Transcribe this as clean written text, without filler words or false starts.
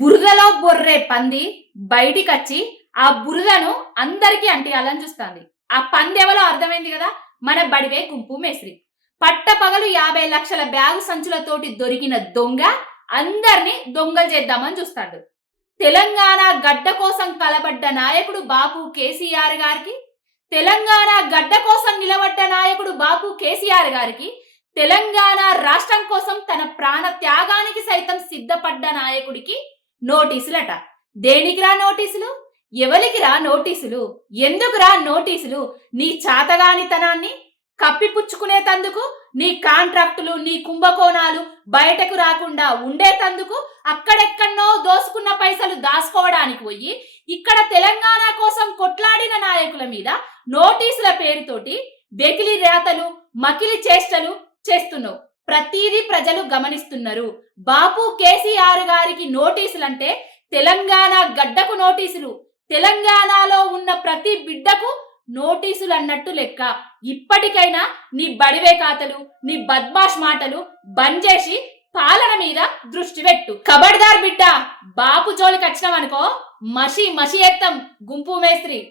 బురదలో బొర్రే పంది బయటికొచ్చి ఆ బురదను అందరికీ అంటియాలని చూస్తుంది. ఆ పంది ఎవలో అర్థమైంది కదా, మన బడివే గుంపు మేస్త్రి. పట్టపగలు 50 లక్షల బ్యాగు సంచులతోటి దొరికిన దొంగ అందరినీ దొంగలు చేద్దామని చూస్తాడు. తెలంగాణ గడ్డ కోసం కలబడ్డ నాయకుడు బాపు కేసీఆర్ గారికి, తెలంగాణ గడ్డ కోసం నిలబడ్డ నాయకుడు బాపు కేసీఆర్ గారికి, తెలంగాణ రాష్ట్రం కోసం తన ప్రాణ త్యాగానికి సైతం సిద్ధపడ్డ నాయకుడికి నోటీసులట. దేనికిరా నోటీసులు? ఎవరికిరా నోటీసులు? ఎందుకురా నోటీసులు? నీ చాతగానితనాన్ని కప్పిపుచ్చుకునేతందుకు, నీ కాంట్రాక్టులు, నీ కుంభకోణాలు బయటకు రాకుండా ఉండేతందుకు, అక్కడెక్కడనో దోసుకున్న పైసలు దాచుకోవడానికి పోయి ఇక్కడ తెలంగాణ కోసం కొట్లాడిన నాయకుల మీద నోటీసుల పేరుతోటి వెకిలి రాతలు, మకిలి చేష్టలు చేస్తున్నావు. ప్రతిదీ ప్రజలు గమనిస్తున్నారు. బాపు కేసీఆర్ గారికి నోటీసులంటే తెలంగాణ గడ్డకు నోటీసులు, తెలంగాణలో ఉన్న ప్రతి బిడ్డకు నోటీసులు అన్నట్టు లెక్క. ఇప్పటికైనా నీ బడివే ఖాతలు, నీ బద్మాష్ మాటలు బంద్ చేసి పాలన మీద దృష్టి పెట్టు. ఖబర్దార్ బిడ్డ, బాపు జోలికి వచ్చినావనుకో మషి మషి ఎత్తం గుంపు మేస్త్రి.